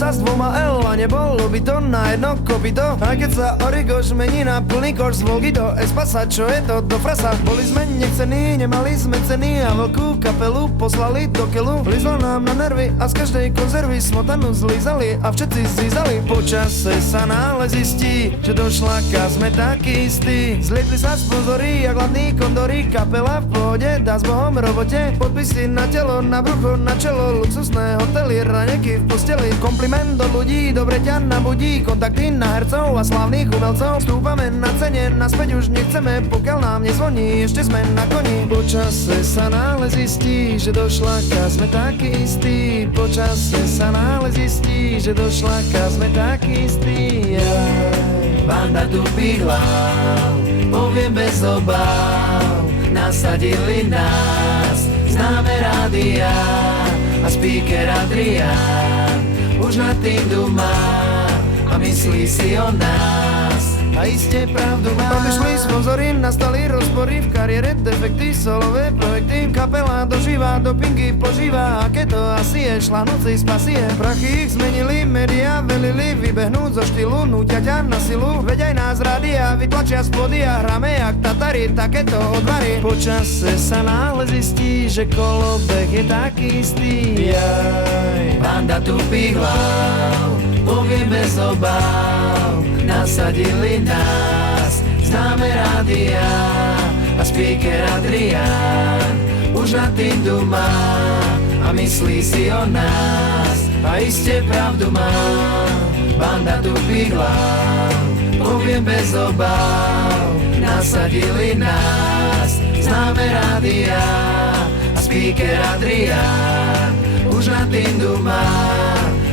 sa s dvoma L a nebolo by to na jedno kopito. A keď sa Origoš mení na plný koš z Volgy do Espasa, čo je to do frasa? Boli sme nechcení, nemali sme ceny a veľkú kapelu poslali do keľu. Lizlo nám na nervy a z každej konzervy smotanu zlízali a všetci zízali. Po čase sa nále zistí, že do šlaka sme takí istí. Zlietli sa sponzory a hladný kondory, kapela v pohode, dá s Bohom robote. Podpisy na telo, na brucho, na čelo, luxusné hotely, raňeky v posteli. Kompliment od ľudí, dobre ťa nabudí, kontakty na hercov a slávnych umelcov. Stúpame na cene, naspäť už nechceme, pokiaľ nám nezvoní, ešte sme na koni. Po čase sa nále zistí, že do šlaka sme takí istí. Po čase sa nále zistí, že do šlaka sme takí istí. Banda tupých hlav, poviem bez obáv, nasadili nás, známe rádia a speaker Adrián už nad tým dumá a myslí si o nás. A iste pravdu má. Odišli sponzory, nastali rozpory v kariére, defekty, solové projekty. Kapela dožíva, dopingy požíva, aké to asi je, šla noci z pasie. Prachy ich zmenili, média velili vybehnúť zo štýlu, nútia ťa na silu. Veď aj nás rádia vytlačia z pódia, hráme jak Tatari, takéto odvary. Po čase sa náhle zistí, že kolobeh je taký istý. Banda tupých hlav, poviem bez obáv, nasadili nás, známe rádia a speaker Adrián už nad tým dumá a myslí si o nás. A iste pravdu má. Banda tupých hlav, poviem bez obáv, nasadili nás, známe rádia a speaker Adrián už nad tým dumá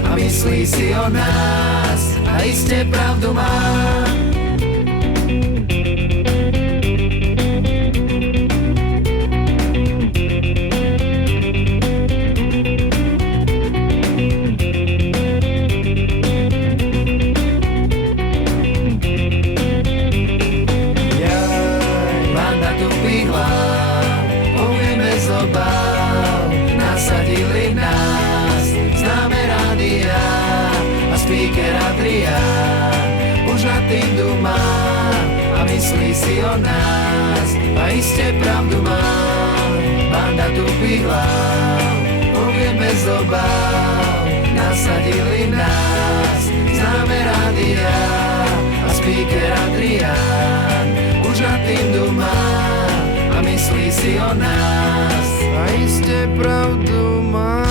a myslí si o nás. A iste pravdu má. Banda tupých hlav, poviem bez obáv, nasadili nás, známe rádia a speaker Adrián už nad tým dumá a myslí si o nás. A iste pravdu má. Banda tupých hlav, poviem bez obáv, nasadili nás, známe rádia a speaker Adrián už nad tým dumá a myslí si o nás. A iste pravdu má.